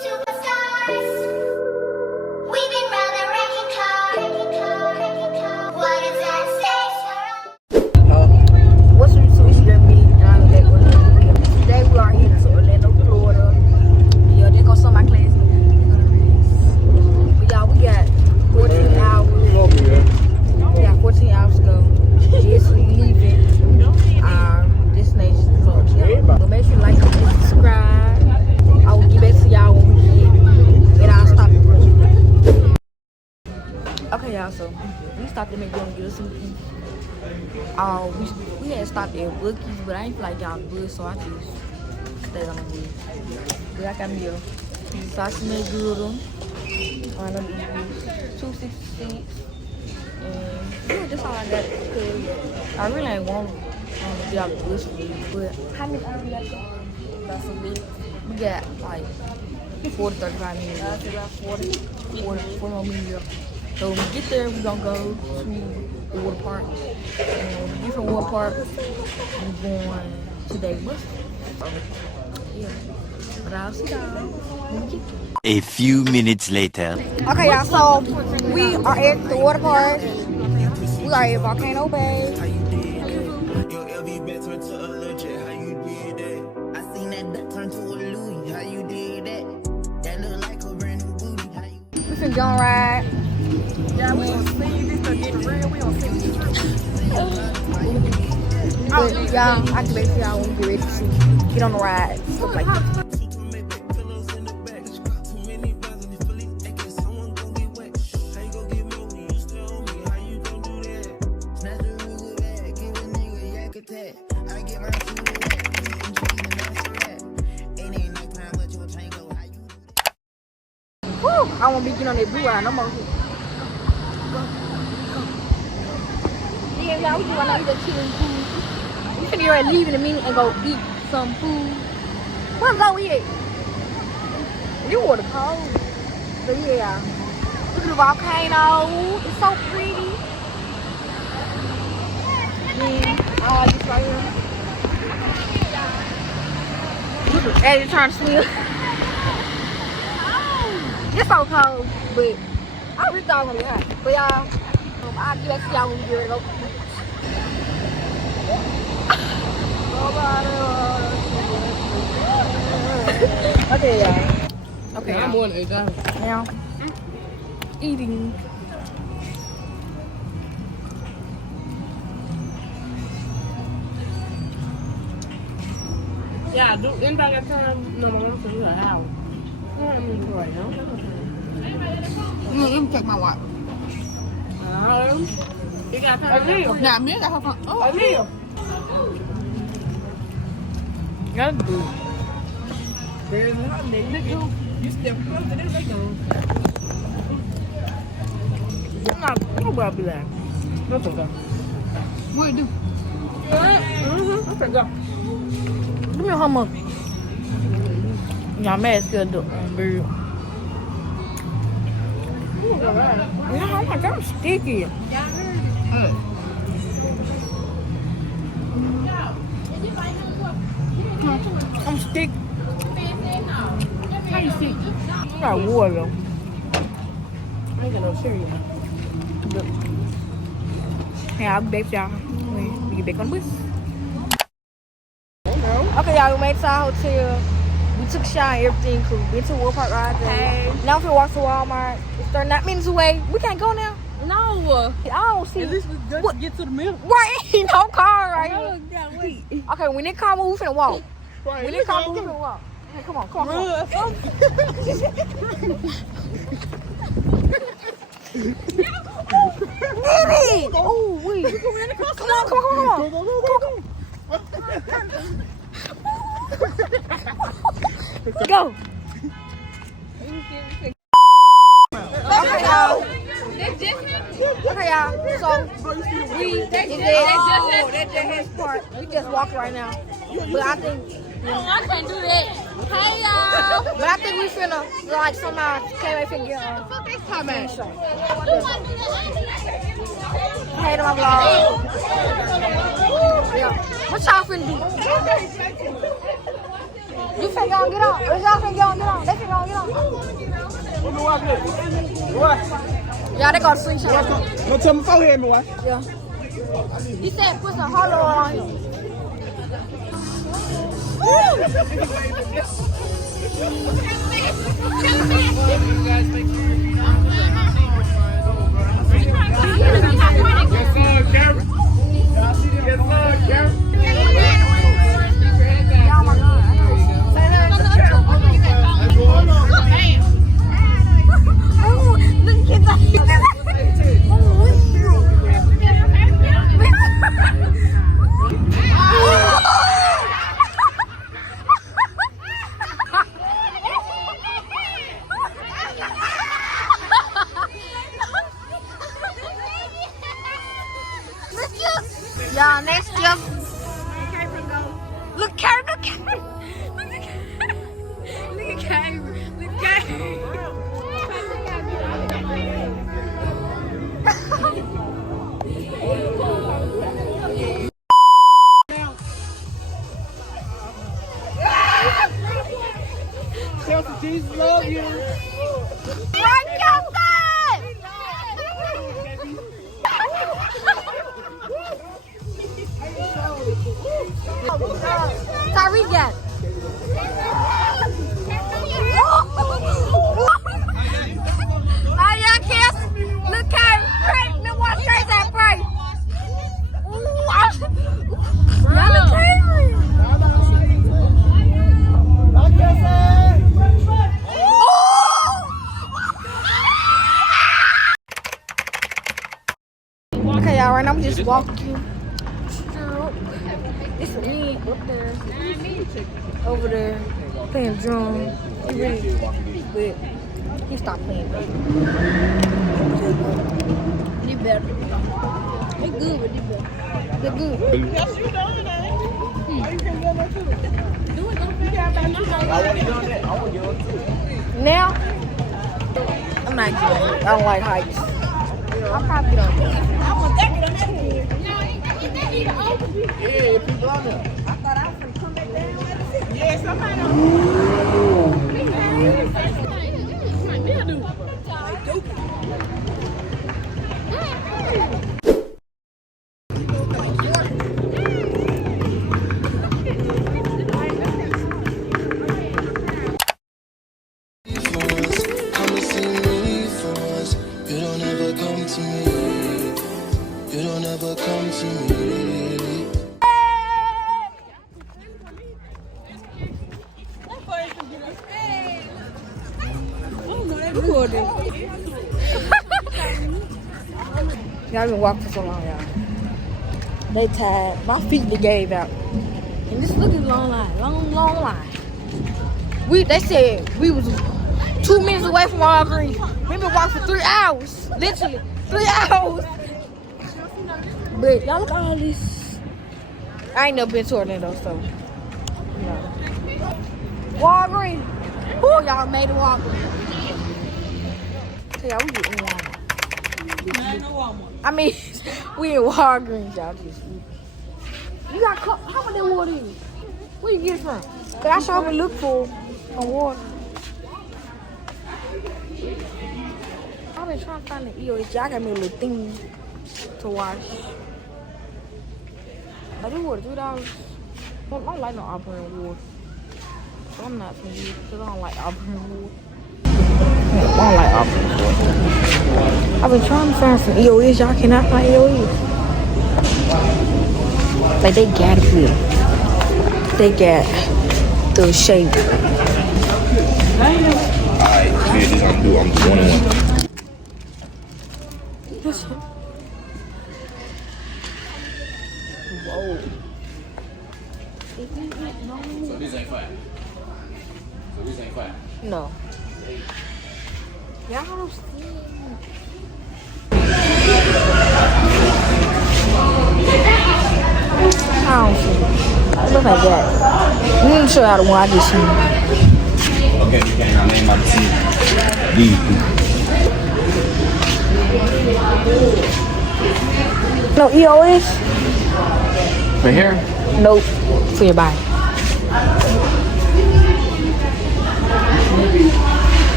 superstars. We've been rather wrecking cars. What does that say for us? What's the solution to me? Today we are here to Orlando, Florida. Yeah, there goes some of my classmates. But y'all, we got 14 hours. We got 14 hours to go. Yes, we leaving our destination. So make sure you like, comment, subscribe. I will get back to y'all when we get and I'll stop it. Okay, y'all, so we stopped at McDonald's to get us some food. We had stopped at Bookies, but I ain't feel like y'all good, so I just stayed on the wood. But I got me a sausage McGriddle, $2.66, and yeah, that's all I got. Cause I really ain't want y'all good food, but how many food we got? Got some big. We got like 40 to 35 minutes. That's about 40 more minutes. So when we get there, we're gonna go to the water park. And different water park, we're going today. Yeah. But I'll see y'all when we get there. A few minutes later. Okay, y'all, so we are at the water park. We are at Volcano Bay. We finna go and ride. Yeah, we don't see this to get real. We don't see this. But y'all, I can wait for y'all when we get ready to get on the ride. Stuff like that. Woo! I won't be getting on that blue ride no more. Yeah, y'all, we just wanna eat that chilling food. We finna get ready to leave in a minute and go eat some food. What's that we ate? You water cold. But yeah, look at the volcano. It's so pretty. Yeah, I like this right here. Look at Eddie trying to swim. It's so cold, but I really thought it was gonna be hot. But y'all, I'll get back to y'all when we get ready to go. Okay, y'all. Okay, I'm on it. now eating. Yeah, do anybody got time? No, my mom said we got an hour. Let me check my watch. You got time? Nah, me got her phone. Oh, Emil. Gotta do. There's a hot nigga. You step close to this, they go. I'm not gonna be like. That's okay. What you do? Mm-hmm. Okay, go. Give me a hummer. Y'all mad still do bird. Oh my god, I'm sticky. I'm sticky. How you see? I got water. I ain't got no cereal. Yeah, I'll be back, y'all. We get back on the bus. Okay, y'all, we made it to our hotel. We took a shower and everything cool. Been to Water Park right there. Hey. Now we're gonna walk to Walmart. It's 39 minutes away. We can't go now. No. I don't see. At least we just get to the middle. Right, ain't no car right here. Yeah, wait. Okay, when they car move, we finna walk. Right, When they car move, we finna walk. Hey, come on. Baby! Oh, wait. Come on. Go. Okay, y'all. So we we just walking right now. But I think I can't do that. Hey, y'all. But I think we finna like somehow can't wait to get Hey to my vlog. Yeah. What y'all finna do? You finna go and get on. Or y'all finna go and get on? They finna go and get on. Yeah, they got a slingshot. Don't tell me forehead, my wife. Yeah. He said put some hollow on him. Yeah, next year. Look, Carrie, look, Carrie. Look at Carrie. Look at Carrie. Chelsea, Jesus love you. Right, Kelsey! Tyree got it. Oh, yeah, Kiss. Look, Carrie. Look what crazy at Bray. Yeah, look, Carrie. Okay, y'all, right now I'm just walking. It's a me up there, over there, playing drum. He really, but he stopped playing. He better. They good, but they better. They're good. Yes, you done it. You can get that too. Do it, don't forget about you. I want to do that. I want to do it too. Now, I'm not doing it. I don't like heights. I'll probably get on there. Yeah, people on there. I thought I was going to come back down. Yeah, somebody You don't ever come to me. You don't ever come to me. Y'all been walking for so long, y'all. They tired. My feet they gave out. And this look is long line. Long line. They said we was 2 minutes away from walgreens. We been walking for 3 hours. Literally 3 hours. But y'all look at all this. I ain't never been to Orlando, so no. Walgreens. Oh, y'all made it Walgreens. So y'all, we getting Walmart. I mean, we in Walgreens, y'all. You got how much that water is? Where you get it from? Cause I sure been look for some water. I've been trying to find the EOS. I got me a little thing to wash. Like this water $3. I don't like no Auburn water. So I'm not gonna use it because I don't like Auburn water. I don't like Auburn water. I've been trying to find some EOS. Y'all cannot find EOS. Like they got it good. They got the shape. Alright, this is I'm doing 1-1. Whoa. So this ain't fire. So this ain't fire. No. Y'all don't see. I don't see it. It looks like that. Let me show y'all the one I just seen. Okay, we can't name my team. These two. No EOS? For here? Nope. For your body.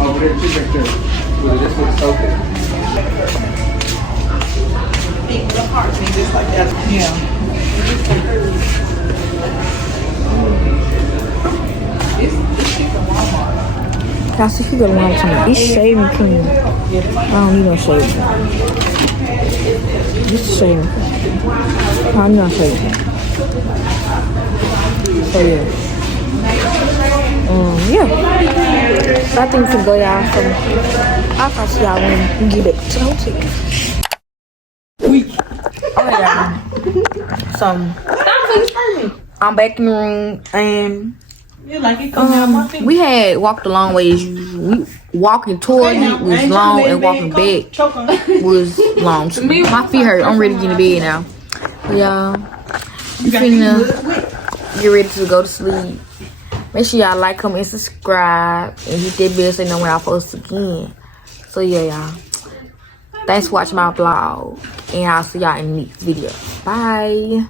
Over Now, see if you go to Walmart, it's shaving cream. I don't need no shaving cream. This is shaving cream. I don't need no shaving cream. So, yeah. So, I think we can go, y'all. So, I'll talk to y'all when we get back to the hotel. Oh, yeah. So, I'm back in the room, and we had walked a long ways. We walking towards it was long, and walking back was long. So my feet hurt. I'm ready to get in bed now. Y'all, we finna get ready to go to sleep. Make sure y'all like, comment, and subscribe, and hit that bell so you know when I post again. So yeah, y'all. Thanks for watching my vlog, and I'll see y'all in the next video. Bye.